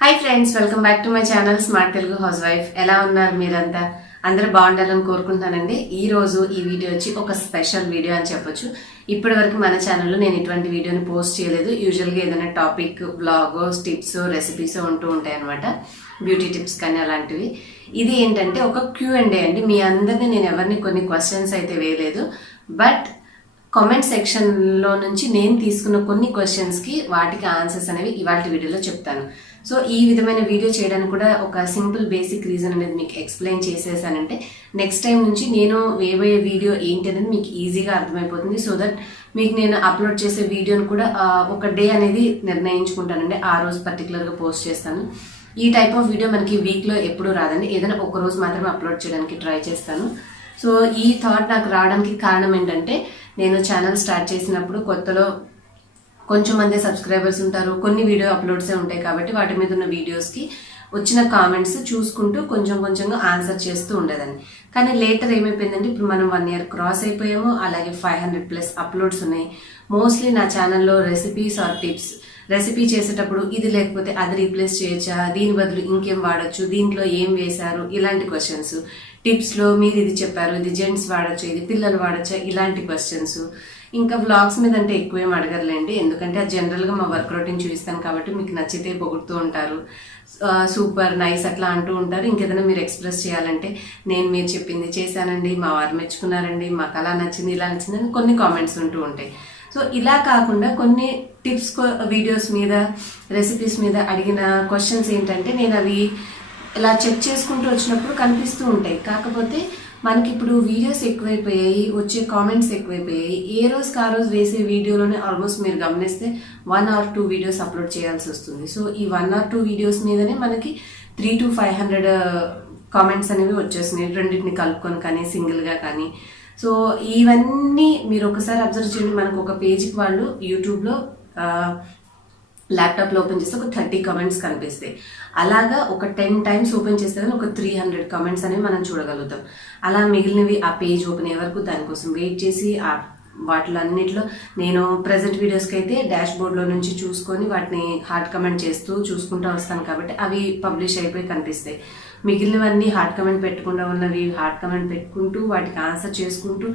Hi friends, welcome back to my channel smart Telugu house wife. ఎలా ఉన్నారు మీరంతా? అందరూ బాగుండాలని కోరుకుంటానండి. ఈ రోజు ఈ వీడియో వచ్చి ఒక స్పెషల్ వీడియో అని చెప్పొచ్చు. ఇప్పటి వరకు మన ఛానల్లో నేను ఇటువంటి వీడియోని పోస్ట్ చేయలేదు. యూజువల్గా ఏదైనా టాపిక్, బ్లాగ్, టిప్స్, రెసిపీస్ ఉంటూ ఉంటాయి అనమాట. బ్యూటీ టిప్స్ కానీ అలాంటివి. ఇది ఏంటంటే ఒక Q&A అండి. మీ అందరినీ నేను ఎవరిని కొన్ని క్వశ్చన్స్ అయితే వేయలేదు, బట్ కామెంట్ సెక్షన్లో నుంచి నేను తీసుకున్న కొన్ని క్వశ్చన్స్కి వాటికి ఆన్సర్స్ అనేవి ఇవాళ వీడియోలో చెప్తాను. సో ఈ విధమైన వీడియో చేయడానికి కూడా ఒక సింపుల్ బేసిక్ రీజన్ అనేది మీకు ఎక్స్ప్లెయిన్ చేసేసానంటే నెక్స్ట్ టైం నుంచి నేను వేయబోయే వీడియో ఏంటి అనేది మీకు ఈజీగా అర్థమైపోతుంది. సో దట్ మీకు నేను అప్లోడ్ చేసే వీడియోని కూడా ఒక డే అనేది నిర్ణయించుకుంటానండి. ఆ రోజు పర్టికులర్గా పోస్ట్ చేస్తాను. ఈ టైప్ ఆఫ్ వీడియో మనకి వీక్లో ఎప్పుడూ రాదండి. ఏదైనా ఒక రోజు మాత్రమే అప్లోడ్ చేయడానికి ట్రై చేస్తాను. సో ఈ థాట్ నాకు రావడానికి కారణం ఏంటంటే, నేను ఛానల్ స్టార్ట్ చేసినప్పుడు కొత్తలో కొంచెం మంది సబ్స్క్రైబర్స్ ఉంటారు, కొన్ని వీడియో అప్లోడ్సే ఉంటాయి కాబట్టి వాటి మీద ఉన్న వీడియోస్కి వచ్చిన కామెంట్స్ చూసుకుంటూ కొంచెం కొంచెంగా ఆన్సర్ చేస్తూ ఉండేదాన్ని. కానీ లేటర్ ఏమైపోయిందంటే, ఇప్పుడు మనం 1 year క్రాస్ అయిపోయాము. అలాగే 500+ అప్లోడ్స్ ఉన్నాయి. మోస్ట్లీ నా ఛానల్లో రెసిపీస్ ఆర్ టిప్స్, రెసిపీ చేసేటప్పుడు ఇది లేకపోతే అది రీప్లేస్ చేయొచ్చా, దీని బదులు ఇంకేం వాడచ్చు, దీంట్లో ఏం వేశారు, ఇలాంటి క్వశ్చన్స్. టిప్స్లో మీరు ఇది చెప్పారు, ఇది జెంట్స్ వాడచ్చు, ఇది పిల్లలు వాడచ్చా, ఇలాంటి క్వశ్చన్స్. ఇంకా వ్లాగ్స్ మీద అంటే ఎక్కువేం అడగరులేండి, ఎందుకంటే అది జనరల్గా మా వర్క్ రొటీన్ చూపిస్తాను కాబట్టి మీకు నచ్చితే పొగుడుతూ ఉంటారు, సూపర్ నైస్ అట్లా అంటూ ఉంటారు. ఇంకేదైనా మీరు ఎక్స్ప్రెస్ చేయాలంటే నేను మీరు చెప్పింది చేశానండి, మా వారు మెచ్చుకున్నారండి, మాకు అలా నచ్చింది, ఇలా నచ్చింది అని కొన్ని కామెంట్స్ ఉంటూ ఉంటాయి. సో ఇలా కాకుండా కొన్ని టిప్స్ వీడియోస్ మీద, రెసిపీస్ మీద అడిగిన క్వశ్చన్స్ ఏంటంటే, నేను అవి ఇలా చెక్ చేసుకుంటూ వచ్చినప్పుడు కనిపిస్తూ ఉంటాయి. కాకపోతే మనకి ఇప్పుడు వీడియోస్ ఎక్కువైపోయాయి, వచ్చే కామెంట్స్ ఎక్కువైపోయాయి. ఏ రోజుకి ఆ రోజు వేసే వీడియోలోనే ఆల్మోస్ట్ మీరు గమనిస్తే 1 or 2 వీడియోస్ అప్లోడ్ చేయాల్సి వస్తుంది. సో ఈ 1 or 2 వీడియోస్ మీదనే మనకి 300 to 500 కామెంట్స్ అనేవి వచ్చేస్తున్నాయి, రెండింటిని కలుపుకొని కానీ సింగిల్గా కానీ. సో ఇవన్నీ మీరు ఒకసారి అబ్జర్వ్ చేయండి. మనకు ఒక పేజ్కి వాళ్ళు యూట్యూబ్లో ల్యాప్టాప్లో ఓపెన్ చేస్తే ఒక 30 కామెంట్స్ కనిపిస్తాయి. అలాగా ఒక 10 times ఓపెన్ చేస్తే కానీ ఒక 300 కామెంట్స్ అనేవి మనం చూడగలుగుతాం. అలా మిగిలినవి ఆ పేజ్ ఓపెన్ అయ్యే వరకు దానికోసం వెయిట్ చేసి వాటిలో అన్నిట్లో నేను ప్రజెంట్ వీడియోస్కి అయితే డాష్ బోర్డ్లో నుంచి చూసుకొని వాటిని హార్డ్ కమెంట్ చేస్తూ చూసుకుంటూ వస్తాను కాబట్టి అవి పబ్లిష్ అయిపోయి కనిపిస్తాయి. మిగిలినవన్నీ హార్డ్ కమెంట్ పెట్టకుండా ఉన్నవి హార్డ్ కమెంట్ పెట్టుకుంటూ వాటికి ఆన్సర్ చేసుకుంటూ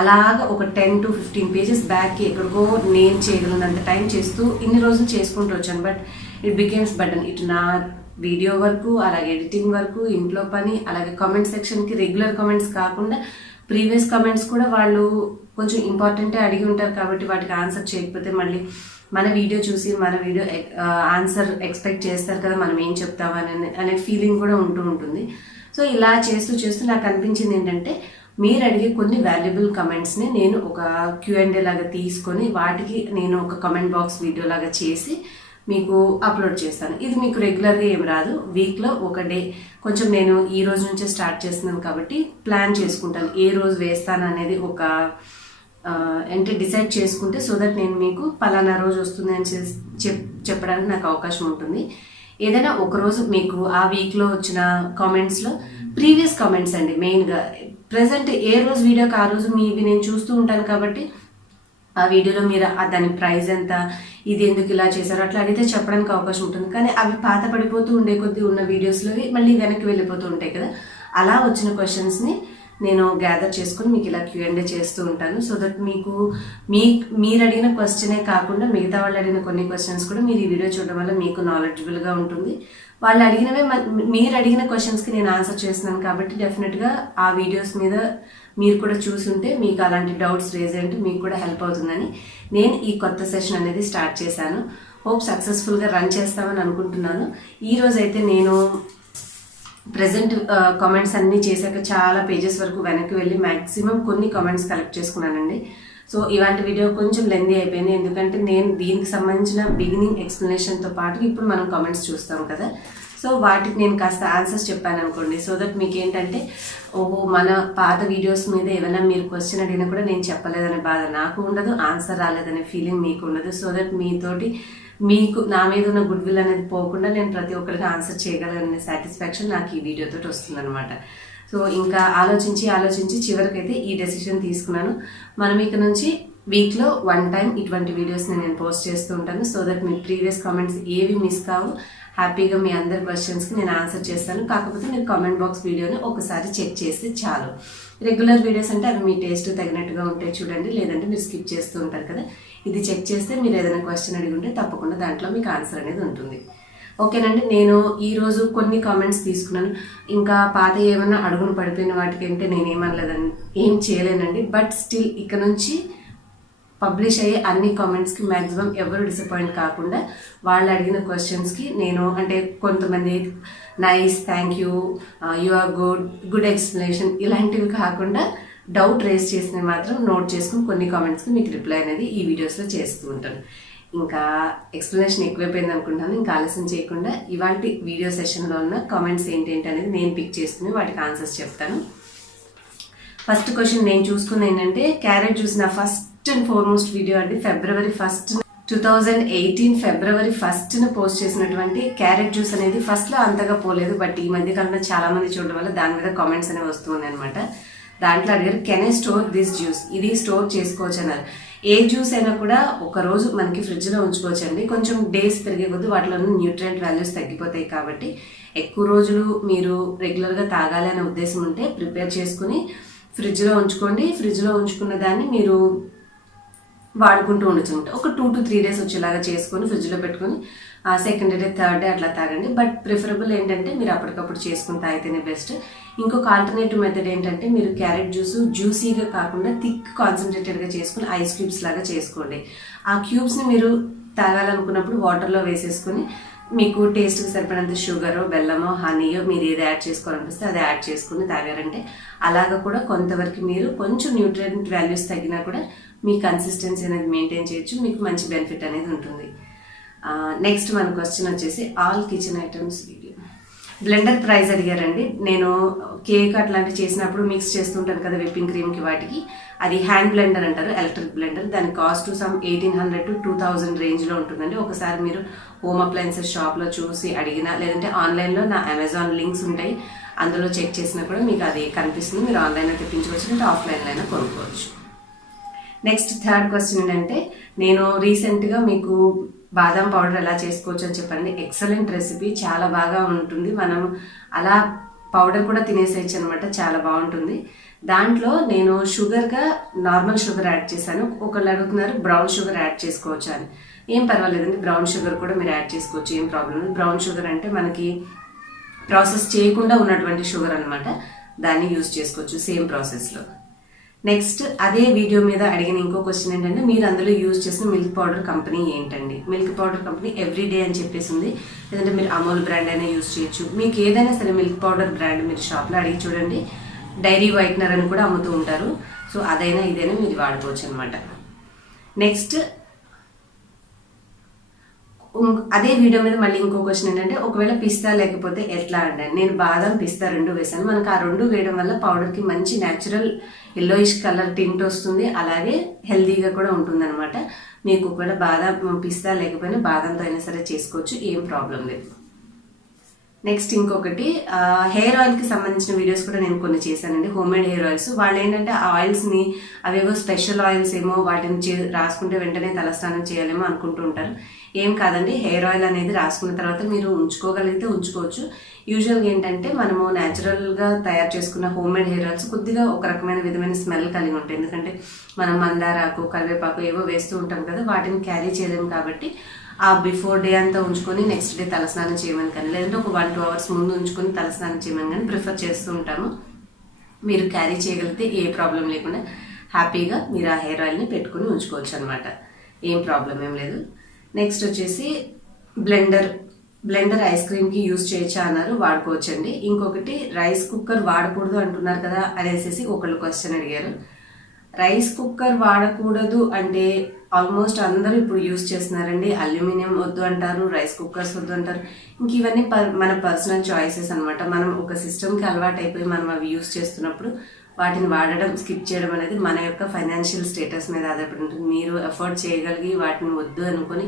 అలాగా ఒక 10 to 15 pages బ్యాక్కి ఎక్కడికో నేను చేయగలిగినంత టైం చేస్తూ ఇన్ని రోజులు చేసుకుంటూ వచ్చాను. But it becomes button. ఇటు నా వీడియో వరకు, అలాగే ఎడిటింగ్ వరకు, ఇంట్లో పని, అలాగే కామెంట్ సెక్షన్కి రెగ్యులర్ కామెంట్స్ కాకుండా ప్రీవియస్ కామెంట్స్ కూడా వాళ్ళు కొంచెం ఇంపార్టెంటే అడిగి ఉంటారు కాబట్టి వాటికి ఆన్సర్ చేయకపోతే మళ్ళీ మన వీడియో చూసి మన వీడియో ఆన్సర్ ఎక్స్పెక్ట్ చేస్తారు కదా, మనం ఏం చెప్తామని అనే ఫీలింగ్ కూడా ఉంటూ ఉంటుంది. సో ఇలా చేస్తూ చేస్తూ నాకు అనిపించింది ఏంటంటే, మీరు అడిగే కొన్ని వాల్యుబుల్ కమెంట్స్ని నేను ఒక Q&A లాగా తీసుకొని వాటికి నేను ఒక కమెంట్ బాక్స్ వీడియో లాగా చేసి మీకు అప్లోడ్ చేస్తాను. ఇది మీకు రెగ్యులర్గా ఏం రాదు, వీక్లో ఒక డే. కొంచెం నేను ఈ రోజు నుంచే స్టార్ట్ చేస్తున్నాను కాబట్టి ప్లాన్ చేసుకుంటాను ఏ రోజు వేస్తాను అనేది ఒక అంటే డిసైడ్ చేసుకుంటే, సో దట్ నేను మీకు పలానా రోజు వస్తుంది అని చెప్పడానికి నాకు అవకాశం ఉంటుంది. ఏదైనా ఒకరోజు మీకు ఆ వీక్లో వచ్చిన కామెంట్స్లో ప్రీవియస్ కామెంట్స్ అండి మెయిన్గా, ప్రజెంట్ ఏ రోజు వీడియోకి ఆ రోజు మీవి నేను చూస్తూ ఉంటాను కాబట్టి ఆ వీడియోలో మీరు దాని ప్రైస్ ఎంత, ఇది ఎందుకు ఇలా చేశారు అట్లా అడిగితే చెప్పడానికి అవకాశం ఉంటుంది. కానీ అవి పాత పడిపోతూ ఉండే కొద్దీ ఉన్న వీడియోస్లో మళ్ళీ వెనక్కి వెళ్ళిపోతూ ఉంటాయి కదా. అలా వచ్చిన క్వశ్చన్స్ని నేను గ్యాదర్ చేసుకుని మీకు ఇలా Q&A చేస్తూ ఉంటాను. సో దట్ మీకు మీరు అడిగిన క్వశ్చనే కాకుండా మిగతా వాళ్ళు అడిగిన కొన్ని క్వశ్చన్స్ కూడా మీరు ఈ వీడియో చూడడం వల్ల మీకు నాలెడ్జబుల్గా ఉంటుంది. వాళ్ళు అడిగినవే మీరు అడిగిన క్వశ్చన్స్కి నేను ఆన్సర్ చేస్తున్నాను కాబట్టి డెఫినెట్గా ఆ వీడియోస్ మీద మీరు కూడా చూసుంటే మీకు అలాంటి డౌట్స్ రేజ్ అంటే మీకు కూడా హెల్ప్ అవుతుందని నేను ఈ కొత్త సెషన్ అనేది స్టార్ట్ చేశాను. హోప్ సక్సెస్ఫుల్గా రన్ చేస్తామని అనుకుంటున్నాను. ఈరోజు అయితే నేను ప్రజెంట్ కామెంట్స్ అన్నీ చేశాక చాలా పేజెస్ వరకు వెనక్కి వెళ్ళి మ్యాక్సిమం కొన్ని కామెంట్స్ కలెక్ట్ చేసుకున్నానండి. సో ఇలాంటి వీడియో కొంచెం లెందీ అయిపోయింది, ఎందుకంటే నేను దీనికి సంబంధించిన బిగినింగ్ ఎక్స్ప్లెనేషన్తో పాటు ఇప్పుడు మనం కామెంట్స్ చూస్తాం కదా. సో వాటికి నేను కాస్త ఆన్సర్స్ చెప్పాను అనుకోండి. సో దట్ మీకు ఏంటంటే, ఓహో మన పాత వీడియోస్ మీద ఏమైనా మీరు క్వశ్చన్ అడిగినా కూడా నేను చెప్పలేదనే బాధ నాకు ఉండదు, ఆన్సర్ రాలేదనే ఫీలింగ్ మీకు ఉండదు. సో దట్ మీతోటి మీకు నా మీద ఉన్న గుడ్ విల్ అనేది పోకుండా నేను ప్రతి ఒక్కరికి ఆన్సర్ చేయగలనే సాటిస్ఫాక్షన్ నాకు ఈ వీడియోతో వస్తుంది అనమాట. సో ఇంకా ఆలోచించి చివరికైతే ఈ డెసిషన్ తీసుకున్నాను. మనం ఇక నుంచి వీక్లో 1 టైం ఇటువంటి వీడియోస్ని నేను పోస్ట్ చేస్తూ ఉంటాను. So that me previous comments ఏవి మిస్ కావు. హ్యాపీగా మీ అందరి క్వశ్చన్స్కి నేను ఆన్సర్ చేస్తాను. కాకపోతే మీరు కామెంట్ బాక్స్ వీడియోని ఒకసారి చెక్ చేస్తే చాలు. రెగ్యులర్ వీడియోస్ అంటే అవి మీ టేస్ట్ తగినట్టుగా ఉంటే చూడండి, లేదంటే మీరు స్కిప్ చేస్తూ ఉంటారు కదా. ఇది చెక్ చేస్తే మీరు ఏదైనా క్వశ్చన్ అడిగి ఉంటే తప్పకుండా దాంట్లో మీకు ఆన్సర్ అనేది ఉంటుంది. ఓకేనండి, నేను ఈరోజు కొన్ని కామెంట్స్ తీసుకున్నాను. ఇంకా పాత ఏమన్నా అడుగును పడిపోయిన వాటికి అంటే నేనేమనలేదండి, ఏం చేయలేనండి. బట్ స్టిల్ ఇక్కడ నుంచి పబ్లిష్ అయ్యే అన్ని కామెంట్స్కి మ్యాక్సిమం ఎవరు డిసప్పాయింట్ కాకుండా వాళ్ళు అడిగిన క్వశ్చన్స్కి నేను అంటే కొంతమంది nice, thank you, you are good explanation ఇలాంటివి కాకుండా డౌట్ రేస్ చేసినవి మాత్రం నోట్ చేసుకుని కొన్ని కామెంట్స్కి మీకు రిప్లై అనేది ఈ వీడియోస్లో చేస్తూ ఉంటాను. ఇంకా ఎక్స్ప్లెనేషన్ ఎక్కువైపోయింది అనుకుంటాను. ఇంకా ఆలస్యం చేయకుండా ఇవాళ వీడియో సెషన్లో ఉన్న కామెంట్స్ ఏంటంటే అనేది నేను పిక్ చేసుకుని వాటికి ఆన్సర్స్ చెప్తాను. ఫస్ట్ క్వశ్చన్ నేను చూసుకున్న ఏంటంటే క్యారెట్ జ్యూస్ నా ఫస్ట్ అండ్ ఫార్మోస్ట్ వీడియో అండి. February 1st 2018 February 1st post చేసినటువంటి క్యారెట్ జ్యూస్ అనేది ఫస్ట్లో అంతగా పోలేదు. బట్ ఈ మధ్య కాలంలో చాలా మంది చూడడం వల్ల దాని మీద కామెంట్స్ అనేవి వస్తున్నాయి అనమాట. దాంట్లో అడిగారు can I store this juice, ఇది స్టోర్ చేసుకోవచ్చు అన్నారు. ఏ జ్యూస్ అయినా కూడా ఒక రోజు మనకి ఫ్రిడ్జ్లో ఉంచుకోవచ్చు అండి. కొంచెం డేస్ పెరిగే కొద్దీ వాటిలో న్యూట్రియంట్ వాల్యూస్ తగ్గిపోతాయి. కాబట్టి ఎక్కువ రోజులు మీరు రెగ్యులర్గా తాగాలి అనే ఉద్దేశం ఉంటే ప్రిపేర్ చేసుకుని ఫ్రిడ్జ్లో ఉంచుకోండి. ఫ్రిడ్జ్లో ఉంచుకున్న దాన్ని మీరు వాడుకుంటూ ఉండొచ్చు. ఒక 2 to 3 days వచ్చేలాగా చేసుకొని ఫ్రిడ్జ్లో పెట్టుకొని సెకండ్ డే థర్డ్ డే అట్లా తాగండి. బట్ ప్రిఫరబుల్ ఏంటంటే మీరు అప్పటికప్పుడు చేసుకుని తాగితేనే బెస్ట్. ఇంకొక ఆల్టర్నేటివ్ మెథడ్ ఏంటంటే మీరు క్యారెట్ జ్యూస్ జ్యూసీగా కాకుండా థిక్ కాన్సన్ట్రేటెడ్గా చేసుకుని ఐస్ క్యూబ్స్ లాగా చేసుకోండి. ఆ క్యూబ్స్ని మీరు తాగాలనుకున్నప్పుడు వాటర్లో వేసేసుకుని మీకు టేస్ట్కి సరిపడినంత షుగరో బెల్లమో హనీయో మీరు ఏది యాడ్ చేసుకోవాలనిపిస్తే అది యాడ్ చేసుకుని తాగారంటే అలాగా కూడా కొంతవరకు మీరు కొంచెం న్యూట్రియంట్ వాల్యూస్ తగ్గినా కూడా మీ కన్సిస్టెన్సీ అనేది మెయింటైన్ చేయొచ్చు. మీకు మంచి బెనిఫిట్ అనేది ఉంటుంది. నెక్స్ట్ మన క్వశ్చన్ వచ్చేసి all kitchen items video blender price అడిగారండి. నేను కేక్ అట్లాంటివి చేసినప్పుడు మిక్స్ చేస్తుంటాను కదా విప్పింగ్ క్రీమ్కి వాటికి, అది హ్యాండ్ బ్లెండర్ అంటారు, ఎలక్ట్రిక్ బ్లెండర్. దాని కాస్ట్ సమ్ 1800 to 2000 రేంజ్లో ఉంటుందండి. ఒకసారి మీరు హోమ్ అప్లయన్సెస్ షాప్లో చూసి అడిగినా లేదంటే ఆన్లైన్లో నా అమెజాన్ లింక్స్ ఉంటాయి, అందులో చెక్ చేసినా కూడా మీకు అది కనిపిస్తుంది. మీరు ఆన్లైన్లో తెప్పించుకోవచ్చు అంటే ఆఫ్లైన్లో అయినా కొనుక్కోవచ్చు. నెక్స్ట్ థర్డ్ క్వశ్చన్ ఏంటంటే నేను రీసెంట్గా మీకు బాదం పౌడర్ ఎలా చేసుకోవచ్చు అని చెప్పండి. ఎక్సలెంట్ రెసిపీ, చాలా బాగా ఉంటుంది. మనం అలా పౌడర్ కూడా తినేసేయచ్చు అనమాట, చాలా బాగుంటుంది. దాంట్లో నేను షుగర్గా నార్మల్ షుగర్ యాడ్ చేశాను. ఒకళ్ళు అడుగుతున్నారు బ్రౌన్ షుగర్ యాడ్ చేసుకోవచ్చు అని. ఏం పర్వాలేదండి, బ్రౌన్ షుగర్ కూడా మీరు యాడ్ చేసుకోవచ్చు, ఏం ప్రాబ్లం లేదు. బ్రౌన్ షుగర్ అంటే మనకి ప్రాసెస్ చేయకుండా ఉన్నటువంటి షుగర్ అనమాట, దాన్ని యూజ్ చేసుకోవచ్చు సేమ్ ప్రాసెస్లో. నెక్స్ట్ అదే వీడియో మీద అడిగిన ఇంకో క్వశ్చన్ ఏంటంటే మీరు అందులో యూజ్ చేసిన మిల్క్ పౌడర్ కంపెనీ ఏంటండి. మిల్క్ పౌడర్ కంపెనీ ఎవ్రీడే అని చెప్పేసి ఉంది, లేదంటే మీరు అమూల్ బ్రాండ్ అయినా యూజ్ చేయొచ్చు. మీకు ఏదైనా సరే మిల్క్ పౌడర్ బ్రాండ్ మీరు షాప్లో అడిగి చూడండి. డైరీ వైట్నర్ అని కూడా అమ్ముతూ ఉంటారు. సో అదైనా ఇదైనా మీరు వాడుకోవచ్చు అనమాట. నెక్స్ట్ అదే వీడియో మీద మళ్ళీ ఇంకో క్వశ్చన్ ఏంటంటే ఒకవేళ పిస్తా లేకపోతే ఎట్లా అండి. నేను బాదం పిస్తా 2 వేసాను. మనకు ఆ 2 వేయడం వల్ల పౌడర్కి మంచి న్యాచురల్ ఎల్లోయిష్ కలర్ టింట్ వస్తుంది, అలాగే హెల్దీగా కూడా ఉంటుంది అనమాట. మీకు ఒకవేళ బాదం పిస్తా లేకపోయినా బాదంతో అయినా సరే చేసుకోవచ్చు, ఏం ప్రాబ్లం లేదు. నెక్స్ట్ ఇంకొకటి హెయిర్ ఆయిల్కి సంబంధించిన వీడియోస్ కూడా నేను కొన్ని చేశానండి, హోమ్ మేడ్ హెయిర్ ఆయిల్స్. వాళ్ళు ఏంటంటే ఆ ఆయిల్స్ని అవేవో స్పెషల్ ఆయిల్స్ ఏమో వాటిని రాసుకుంటే వెంటనే తలస్నానం చేయాలేమో అనుకుంటూ ఉంటారు. ఏం కాదండి, హెయిర్ ఆయిల్ అనేది రాసుకున్న తర్వాత మీరు ఉంచుకోగలిగితే ఉంచుకోవచ్చు. యూజువల్గా ఏంటంటే మనము న్యాచురల్గా తయారు చేసుకున్న హోమ్ మేడ్ హెయిర్ ఆయిల్స్ కొద్దిగా ఒక రకమైన విధమైన స్మెల్ కలిగి ఉంటాయి. ఎందుకంటే మనం మందారాకు కరివేపాకు ఏవో వేస్తూ ఉంటాం కదా, వాటిని క్యారీ చేయలేము. కాబట్టి ఆ బిఫోర్ డే అంతా ఉంచుకొని నెక్స్ట్ డే తలస్నానం చేయమని కానీ, లేదంటే ఒక 1-2 hours ముందు ఉంచుకొని తలస్నానం చేయమని కానీ ప్రిఫర్ చేస్తూ ఉంటాము. మీరు క్యారీ చేయగలిగితే ఏ ప్రాబ్లం లేకుండా హ్యాపీగా మీరు ఆ హెయిర్ ఆయిల్ని పెట్టుకుని ఉంచుకోవచ్చు అనమాట, ఏం ప్రాబ్లం ఏం లేదు. నెక్స్ట్ వచ్చేసి బ్లెండర్ ఐస్ క్రీమ్కి యూజ్ చేయొచ్చా అన్నారు, వాడుకోవచ్చండి. ఇంకొకటి రైస్ కుక్కర్ వాడకూడదు అంటున్నారు కదా అనేసి ఒకళ్ళు క్వశ్చన్ అడిగారు. రైస్ కుక్కర్ వాడకూడదు అంటే ఆల్మోస్ట్ అందరూ ఇప్పుడు యూజ్ చేస్తున్నారండి. అల్యూమినియం వద్దు అంటారు, రైస్ కుక్కర్స్ వద్దు అంటారు. ఇంక ఇవన్నీ మన పర్సనల్ చాయిసెస్ అనమాట. మనం ఒక సిస్టమ్కి అలవాటు అయిపోయి మనం అవి యూజ్ చేస్తున్నప్పుడు వాటిని వాడడం స్కిప్ చేయడం అనేది మన యొక్క ఫైనాన్షియల్ స్టేటస్ మీద ఆధారపడి ఉంటుంది. మీరు ఎఫోర్డ్ చేయగలిగి వాటిని వద్దు అనుకొని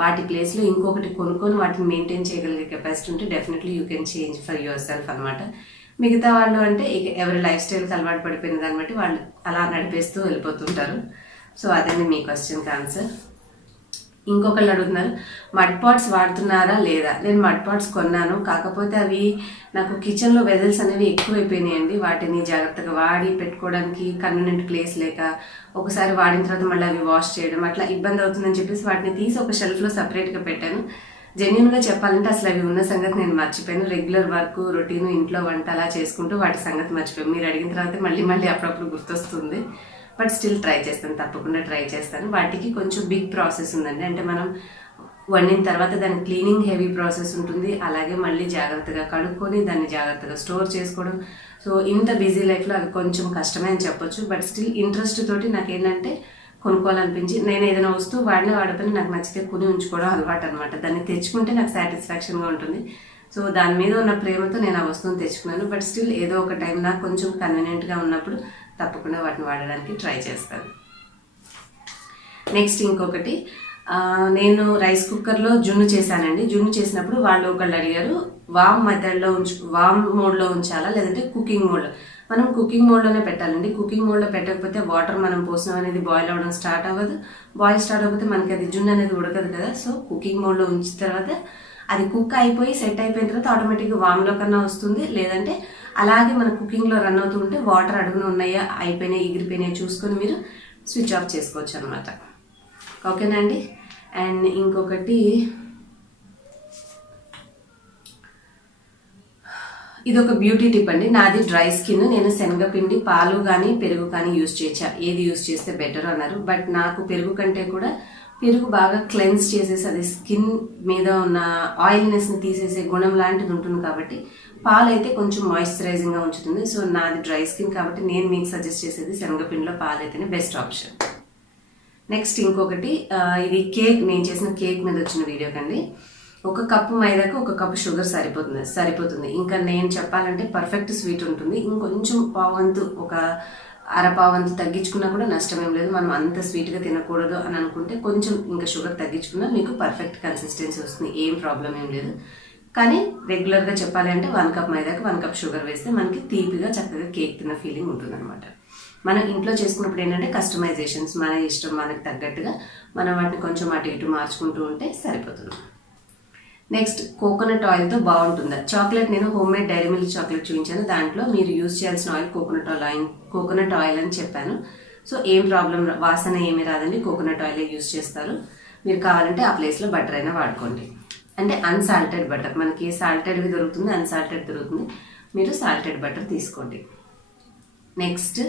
వాటి ప్లేస్లో ఇంకొకటి కొనుక్కొని వాటిని మెయింటైన్ చేయగలిగే కెపాసిటీ ఉంటే definitely you can change for your self అనమాట. మిగతా వాళ్ళు అంటే ఇక ఎవరి లైఫ్ స్టైల్కి అలవాటు పడిపోయిన దాన్ని బట్టి వాళ్ళు అలా నడిపేస్తూ వెళ్ళిపోతుంటారు. సో అదండి మీ క్వశ్చన్కి ఆన్సర్. ఇంకొకళ్ళు అడుగుతున్నారు మడ్ పాట్స్ వాడుతున్నారా లేదా. నేను మడ్ పాట్స్ కొన్నాను, కాకపోతే అవి నాకు కిచెన్లో వెజల్స్ అనేవి ఎక్కువైపోయినాయండి. వాటిని జాగ్రత్తగా వాడి పెట్టుకోవడానికి కన్వీనియంట్ ప్లేస్ లేక ఒకసారి వాడిన తర్వాత మళ్ళీ అవి వాష్ చేయడం అట్లా ఇబ్బంది అవుతుందని చెప్పేసి వాటిని తీసి ఒక షెల్ఫ్లో సపరేట్గా పెట్టాను. జెన్యున్గా చెప్పాలంటే అసలు అవి ఉన్న సంగతి నేను మర్చిపోయాను. రెగ్యులర్ వర్క్ రొటీన్ ఇంట్లో వంట అలా చేసుకుంటూ వాటి సంగతి మర్చిపోయాను. మీరు అడిగిన తర్వాత మళ్ళీ అప్పుడప్పుడు గుర్తొస్తుంది. బట్ స్టిల్ ట్రై చేస్తాను, తప్పకుండా ట్రై చేస్తాను. వాటికి కొంచెం బిగ్ ప్రాసెస్ ఉందండి. అంటే మనం వండిన తర్వాత దాని క్లీనింగ్ హెవీ ప్రాసెస్ ఉంటుంది, అలాగే మళ్ళీ జాగ్రత్తగా కడుక్కొని దాన్ని జాగ్రత్తగా స్టోర్ చేసుకోవడం. సో ఇంత బిజీ లైఫ్లో అవి కొంచెం కష్టమే అని చెప్పొచ్చు. బట్ స్టిల్ ఇంట్రెస్ట్ తోటి నాకేంటంటే కొనుక్కోవాలనిపించి నేను ఏదైనా వస్తువు వాడపని నాకు నచ్చితే కొని ఉంచుకోవడం అలవాటు అనమాట. దాన్ని తెచ్చుకుంటే నాకు సాటిస్ఫాక్షన్గా ఉంటుంది. సో దాని మీద ఉన్న ప్రేమతో నేను ఆ వస్తువుని తెచ్చుకున్నాను. బట్ స్టిల్ ఏదో ఒక టైం నాకు కొంచెం కన్వీనియంట్గా ఉన్నప్పుడు తప్పకుండా వాటిని వాడడానికి ట్రై చేస్తాను. నెక్స్ట్ ఇంకొకటి, నేను రైస్ కుక్కర్లో జున్ను చేశానండి. జున్ను చేసినప్పుడు వాళ్ళు ఒకళ్ళు అడిగారు వామ్ మెథడ్లో వామ్ మోడ్లో ఉంచాలా లేదంటే కుకింగ్ మోడ్లో. మనం కుకింగ్ మోడ్లోనే పెట్టాలండి. కుకింగ్ మోడ్లో పెట్టకపోతే వాటర్ మనం పోసిన అనేది బాయిల్ అవ్వడం స్టార్ట్ అవ్వదు. బాయిల్ స్టార్ట్ అవ్వకపోతే మనకి అది జున్ను అనేది ఉడకదు కదా. సో కుకింగ్ మోడ్లో ఉంచిన తర్వాత అది కుక్ అయిపోయి సెట్ అయిపోయిన తర్వాత ఆటోమేటిక్గా వామ్లో కన్నా వస్తుంది. లేదంటే అలాగే మన కుకింగ్లో రన్ అవుతూ ఉంటే వాటర్ అడుగున ఉన్నాయా, అయిపోయినాయి, ఎగిరిపోయినాయి చూసుకొని మీరు స్విచ్ ఆఫ్ చేసుకోవచ్చు అనమాట. ఓకేనా అండి. అండ్ ఇంకొకటి, ఇది ఒక బ్యూటీ టిప్ అండి. నాది డ్రై స్కిన్. నేను శనగపిండి, పాలు కానీ పెరుగు కానీ యూజ్ చేయొచ్చా, ఏది యూజ్ చేస్తే బెటర్ అన్నారు. బట్ నాకు పెరుగు కంటే కూడా పెరుగు బాగా క్లెన్స్ చేసేసి అది స్కిన్ మీద ఉన్న ఆయిల్నెస్ని తీసేసే గుణం లాంటిది ఉంటుంది కాబట్టి పాలు అయితే కొంచెం మాయిశ్చరైజింగ్గా ఉంచుతుంది. సో నాది డ్రై స్కిన్ కాబట్టి నేను మీకు సజెస్ట్ చేసేది శనగపిండిలో పాలు అయితేనే బెస్ట్ ఆప్షన్. నెక్స్ట్ ఇంకొకటి, ఇది కేక్, నేను చేసిన కేక్ మీద వచ్చిన వీడియో కండి. 1 కప్పు మైదాకు 1 కప్పు షుగర్ సరిపోతుంది. ఇంకా నేను చెప్పాలంటే పర్ఫెక్ట్ స్వీట్ ఉంటుంది. ఇంకొంచెం పావంతు, ఒక అరపావంతు తగ్గించుకున్నా కూడా నష్టమేం లేదు. మనం అంత స్వీట్గా తినకూడదు అని అనుకుంటే కొంచెం ఇంకా షుగర్ తగ్గించుకున్నా మీకు పర్ఫెక్ట్ కన్సిస్టెన్సీ వస్తుంది. ఏం ప్రాబ్లం ఏం లేదు. కానీ రెగ్యులర్గా చెప్పాలి అంటే 1 కప్ మైదాకు 1 కప్ షుగర్ వేస్తే మనకి తీపిగా చక్కగా కేక్ తిన్న ఫీలింగ్ ఉంటుంది అనమాట. మనం ఇంట్లో చేసుకున్నప్పుడు ఏంటంటే కస్టమైజేషన్స్ మన ఇష్టం, మనకు తగ్గట్టుగా మనం వాటిని కొంచెం అటు ఇటు మార్చుకుంటూ ఉంటే సరిపోతుంది. నెక్స్ట్, కోకోనట్ ఆయిల్తో బాగుంటుందా. చాక్లెట్ నేను home made Dairy Milk chocolate చూపించాను. దాంట్లో మీరు యూజ్ చేయాల్సిన ఆయిల్ కోకోనట్ ఆయిల్ అని చెప్పాను. సో ఏం ప్రాబ్లం, వాసన ఏమీ రాదండి. కోకోనట్ ఆయిల్ యూజ్ చేస్తారు. మీరు కావాలంటే ఆ ప్లేస్లో బటర్ అయినా వాడుకోండి. అంటే అన్సాల్టెడ్ బటర్, మనకి సాల్టెడ్వి దొరుకుతుంది, అన్సాల్టెడ్ దొరుకుతుంది. మీరు సాల్టెడ్ బటర్ తీసుకోండి. నెక్స్ట్,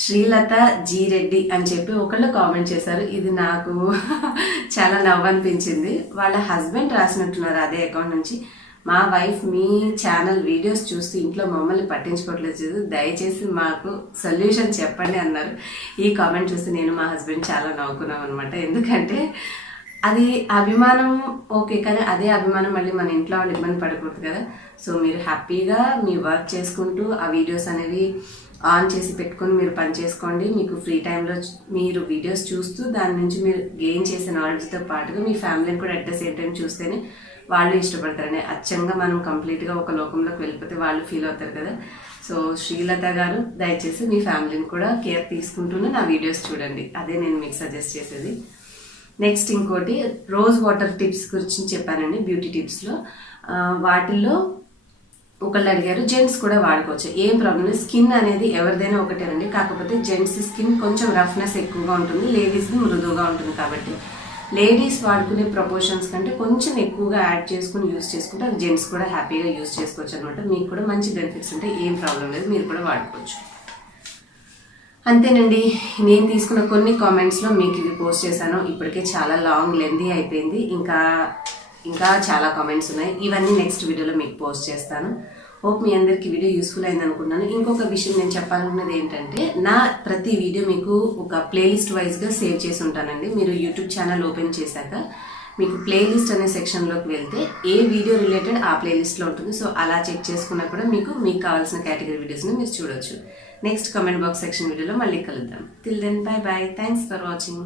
శ్రీలత జీ రెడ్డి అని చెప్పి ఒకళ్ళు కామెంట్ చేశారు. ఇది నాకు చాలా నవ్వు అనిపించింది. వాళ్ళ హస్బెండ్ రాసినట్టున్నారు అదే అకౌంట్ నుంచి. మా వైఫ్ మీ ఛానల్ వీడియోస్ చూస్తూ ఇంట్లో మమ్మల్ని పట్టించుకోవట్లేదు, దయచేసి మాకు సొల్యూషన్ చెప్పండి అన్నారు. ఈ కామెంట్ చూసి నేను మా హస్బెండ్ చాలా నవ్వుకున్నాం అనమాట. ఎందుకంటే అది అభిమానం ఓకే, కానీ అదే అభిమానం మళ్ళీ మన ఇంట్లో వాళ్ళు ఇబ్బంది పడకూడదు కదా. సో మీరు హ్యాపీగా మీ వర్క్ చేసుకుంటూ ఆ వీడియోస్ అనేవి ఆన్ చేసి పెట్టుకొని మీరు పని చేసుకోండి. మీకు ఫ్రీ టైంలో మీరు వీడియోస్ చూస్తూ దాని నుంచి మీరు గెయిన్ చేసే నాలెడ్జ్తో పాటుగా మీ ఫ్యామిలీని కూడా అట్ ద సేమ్ టైం చూస్తేనే వాళ్ళు ఇష్టపడతారండి. అచ్చంగా మనం కంప్లీట్గా ఒక లోకంలోకి వెళ్ళిపోతే వాళ్ళు ఫీల్ అవుతారు కదా. సో శ్రీలత గారు, దయచేసి మీ ఫ్యామిలీని కూడా కేర్ తీసుకుంటూనే నా వీడియోస్ చూడండి. అదే నేను మీకు సజెస్ట్ చేసేది. నెక్స్ట్ ఇంకోటి, రోజ్ వాటర్ టిప్స్ గురించి చెప్పానండి బ్యూటీ టిప్స్లో. వాటిల్లో ఒకళ్ళు అడిగారు జెంట్స్ కూడా వాడుకోవచ్చు, ఏం ప్రాబ్లం లేదు. స్కిన్ అనేది ఎవరిదైనా ఒకటేనండి. కాకపోతే జెంట్స్ స్కిన్ కొంచెం రఫ్నెస్ ఎక్కువగా ఉంటుంది, లేడీస్ది మృదువుగా ఉంటుంది. కాబట్టి లేడీస్ వాడుకునే ప్రపోర్షన్స్ కంటే కొంచెం ఎక్కువగా యాడ్ చేసుకుని యూజ్ చేసుకుంటే అది జెంట్స్ కూడా హ్యాపీగా యూజ్ చేసుకోవచ్చు అనమాట. మీకు కూడా మంచి బెనిఫిట్స్ ఉంటాయి, ఏం ప్రాబ్లం లేదు, మీరు కూడా వాడుకోవచ్చు. అంతేనండి, నేను తీసుకున్న కొన్ని కామెంట్స్లో మీకు ఇవి పోస్ట్ చేశాను. ఇప్పటికే చాలా లాంగ్ లెంతీ అయిపోయింది. ఇంకా చాలా కామెంట్స్ ఉన్నాయి. ఇవన్నీ నెక్స్ట్ వీడియోలో మీకు పోస్ట్ చేస్తాను. హోప్ మీ అందరికీ వీడియో యూస్ఫుల్ అయింది అనుకున్నాను. ఇంకొక విషయం నేను చెప్పాలనుకున్నది ఏంటంటే, నా ప్రతి వీడియో మీకు ఒక ప్లేలిస్ట్ వైజ్గా సేవ్ చేసి ఉంటానండి. మీరు యూట్యూబ్ ఛానల్ ఓపెన్ చేశాక మీకు ప్లేలిస్ట్ అనే సెక్షన్లోకి వెళ్తే ఏ వీడియో రిలేటెడ్ ఆ ప్లేలిస్ట్లో ఉంటుంది. సో అలా చెక్ చేసుకున్నా కూడా మీకు కావాల్సిన కేటగిరీ వీడియోస్ని మీరు చూడొచ్చు. నెక్స్ట్ కామెంట్ బాక్స్ సెక్షన్ వీడియోలో మళ్ళీ కలుద్దాం. Till then, bye bye. Thanks for watching.